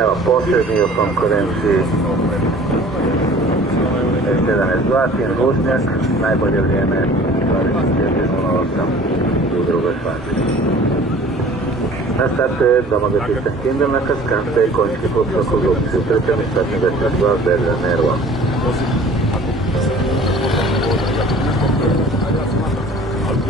Evo, posljednji u konkurenciji S11 Zlatin, Husnjak, najbolje vrijeme 24.08 u drugoj fazi. Na startu je Domagoj Sistem Kindle na Kaskante i konjski put oko Lupci. U trećem i startni 22 Berlja Nerva. Ali